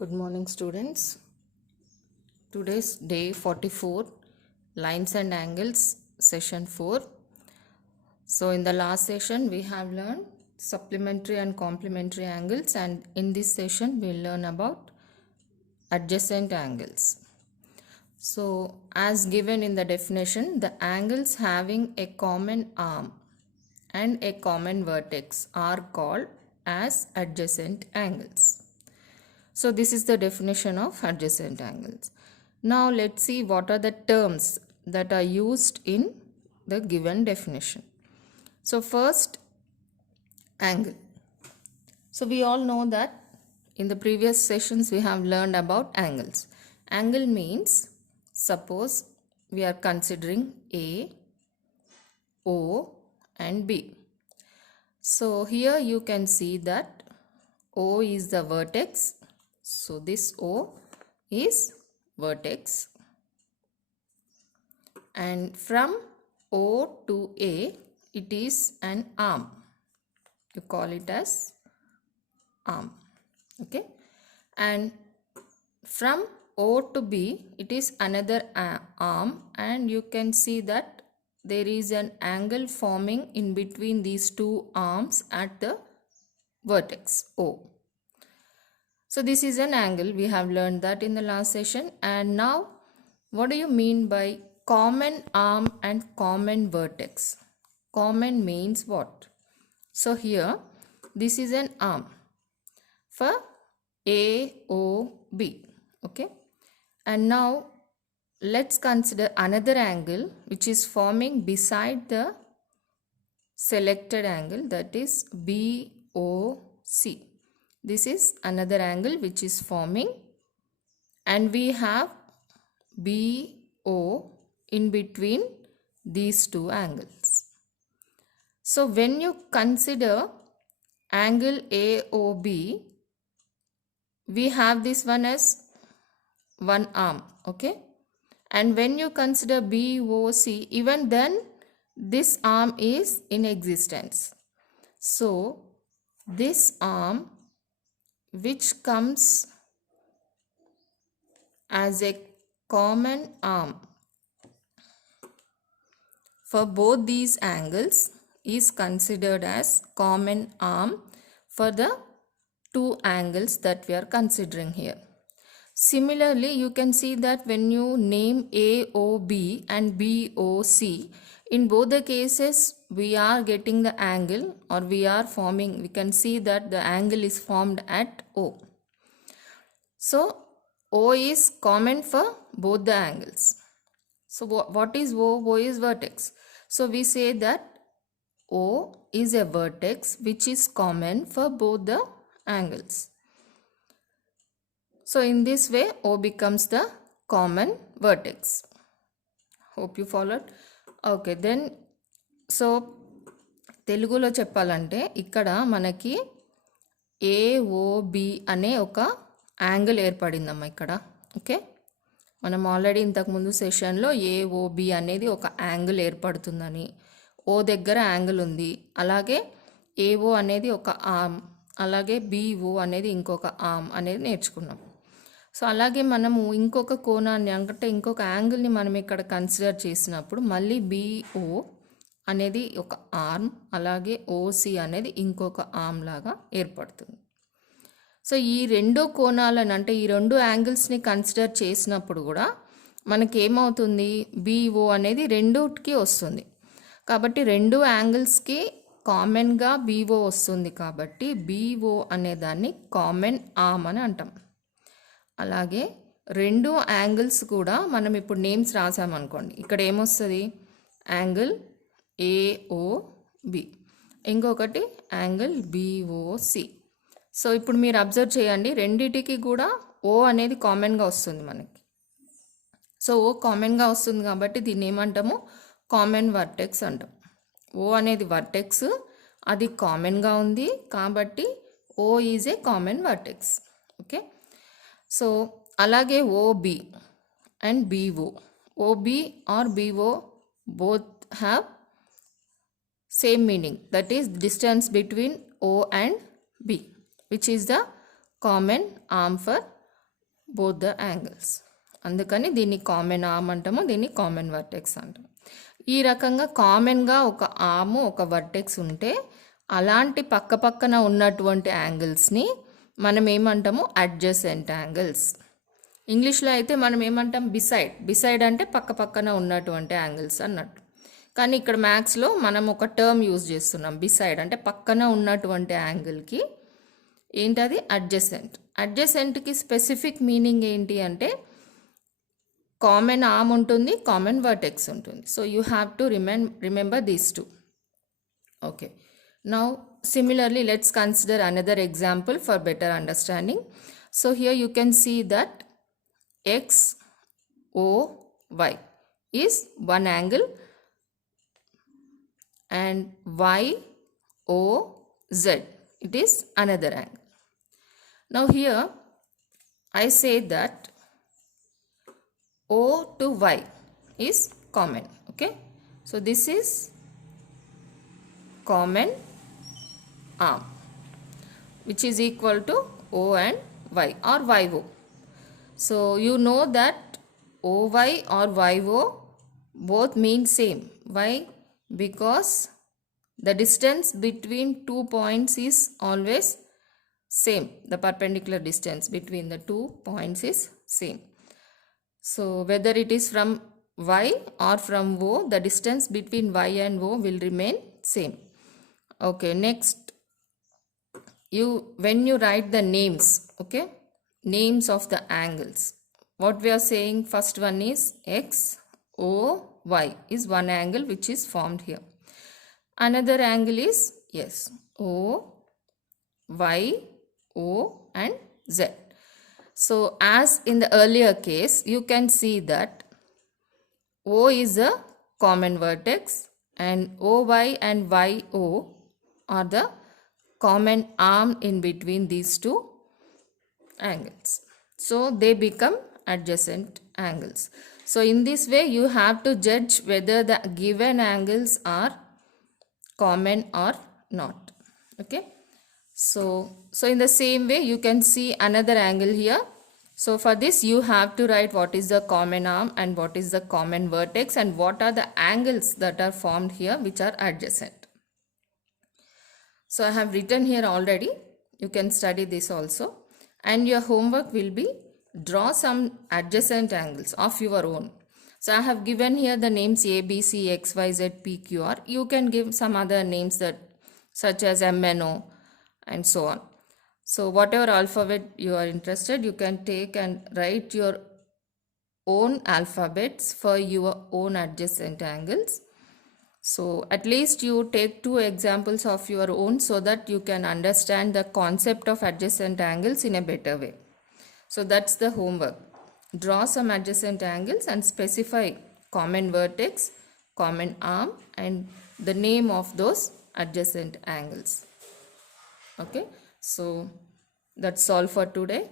Good morning, students. Today's day 44, lines and angles, session 4. So, in the last session, we have learned supplementary and complementary angles, and in this session, we'll learn about adjacent angles. So, as given in the definition, the angles having a common arm and a common vertex are called as adjacent angles. So this is the definition of adjacent angles. Now let's see what are the terms that are used in the given definition. So first, angle. So we all know that in the previous sessions we have learned about angles. Angle means, suppose we are considering A, O and B. So here you can see that O is the vertex. So this O is vertex, and from O to A it is an arm. You call it as arm. Okay, and from O to B it is another arm, and you can see that there is an angle forming in between these two arms at the vertex O. So this is an angle. We have learned that in the last session. And now, what do you mean by common arm and common vertex? Common means what? So here, this is an arm for AOB. Okay. And now, let's consider another angle which is forming beside the selected angle, that is BOC. This is another angle which is forming, and we have BO in between these two angles. So when you consider angle AOB, we have this one as one arm, okay? And when you consider BOC, even then this arm is in existence. So this arm, which comes as a common arm for both these angles, is considered as common arm for the two angles that we are considering here. Similarly, you can see that when you name AOB and BOC, in both the cases we are getting the angle, or we can see that the angle is formed at O. So O is common for both the angles. So what is O? O is vertex. So we say that O is a vertex which is common for both the angles. So in this way O becomes the common vertex. Hope you followed. Okay, then so తెలుగులో చెప్పాలంటే ఇక్కడ మనకి AOB అనే ఒక angle ఏర్పడిందమ్మా ఇక్కడ. Okay, మనం already ఇంతకుముందు సెషన్లో ఏఓబి అనేది ఒక యాంగిల్ ఏర్పడుతుందని, ఓ దగ్గర యాంగిల్ ఉంది, అలాగే ఏఓ అనేది ఒక ఆర్మ్, అలాగే బిఓ అనేది ఇంకొక ఆర్మ్ అనేది నేర్చుకున్నాం. సో అలాగే మనము ఇంకొక కోణాన్ని, అంటే ఇంకొక యాంగిల్ని మనం ఇక్కడ కన్సిడర్ చేసినప్పుడు మళ్ళీ బిఓ అనేది ఒక ఆర్మ్, అలాగే ఓసి అనేది ఇంకొక ఆర్మ్ లాగా ఏర్పడుతుంది. సో ఈ రెండు కోణాలను, అంటే ఈ రెండు యాంగిల్స్ని కన్సిడర్ చేసినప్పుడు కూడా మనకి ఏమవుతుంది, బిఓ అనేది రెండుకి వస్తుంది. కాబట్టి రెండు యాంగిల్స్కి కామన్గా బిఓ వస్తుంది, కాబట్టి బిఓ అనే దాన్ని కామన్ ఆర్మ్ అని అంటాం. అలాగే రెండు యాంగిల్స్ కూడా మనం ఇప్పుడు నేమ్స్ రాసామనుకోండి, ఇక్కడ ఏమొస్తుంది, యాంగిల్ ఏఓబి, ఇంకొకటి యాంగిల్ బిఓసి. సో ఇప్పుడు మీరు అబ్జర్వ్ చేయండి, రెండిటికి కూడా ఓ అనేది కామన్గా వస్తుంది మనకి. సో ఓ కామన్గా వస్తుంది కాబట్టి దీన్ని ఏమంటాము, కామన్ వర్టెక్స్ అంటాం. ఓ అనేది వర్టెక్స్, అది కామన్గా ఉంది కాబట్టి O is a common vertex. Okay, so అలాగే OB and BO, OB or BO both have same meaning, that is distance between O and B, which is the common arm for both the angles. అందుకని దీన్ని common arm అంటాము, దీన్ని common vertex అంటాం. ఈ రకంగా కామన్గా ఒక ఆర్మ్ ఒక వర్టెక్స్ ఉంటే అలాంటి పక్కపక్కన ఉన్నటువంటి యాంగిల్స్ని మనం ఏమంటాము, అడ్జసెంట్ యాంగిల్స్. ఇంగ్లీష్లో అయితే మనం ఏమంటాం, బిసైడ్ అంటే పక్కపక్కన ఉన్నటువంటి యాంగిల్స్ అన్నట్టు. కానీ ఇక్కడ మ్యాథ్స్లో మనం ఒక టర్మ్ యూజ్ చేస్తున్నాం, బిసైడ్ అంటే పక్కన ఉన్నటువంటి యాంగిల్కి ఏంటది, అడ్జసెంట్. అడ్జసెంట్కి స్పెసిఫిక్ మీనింగ్ ఏంటి అంటే కామన్ ఆర్మ్ ఉంటుంది, కామన్ వర్టెక్స్ ఉంటుంది. So you have to remember these two. Okay, now similarly let's consider another example for better understanding. So here you can see that XOY is one angle and YOZ it is another angle. Now here I say that O to Y is common. Okay, so this is common arm which is equal to O and Y or YO. So you know that OY or YO both mean same. Why? Because the distance between 2 points is always same. The perpendicular distance between the 2 points is same. So whether it is from Y or from O, the distance between Y and O will remain same. Okay, next, when you write the names, okay, names of the angles, what we are saying, first one is XOY is one angle which is formed here. Another angle is, yes, OY, O and Z. So as in the earlier case, you can see that O is a common vertex and OY and YO are the common arm in between these two angles. So they become adjacent angles. So in this way you have to judge whether the given angles are common or not. Okay, so in the same way you can see another angle here. So for this you have to write what is the common arm and what is the common vertex and what are the angles that are formed here which are adjacent. So I have written here already, you can study this also, and your homework will be draw some adjacent angles of your own. So I have given here the names A, B, C, X, Y, Z, P, Q, R. You can give some other names that such as M, N, O and so on. So whatever alphabet you are interested, you can take and write your own alphabets for your own adjacent angles. So at least you take 2 examples of your own so that you can understand the concept of adjacent angles in a better way. So that's the homework. Draw some adjacent angles and specify common vertex, common arm and the name of those adjacent angles. Okay, so that's all for today.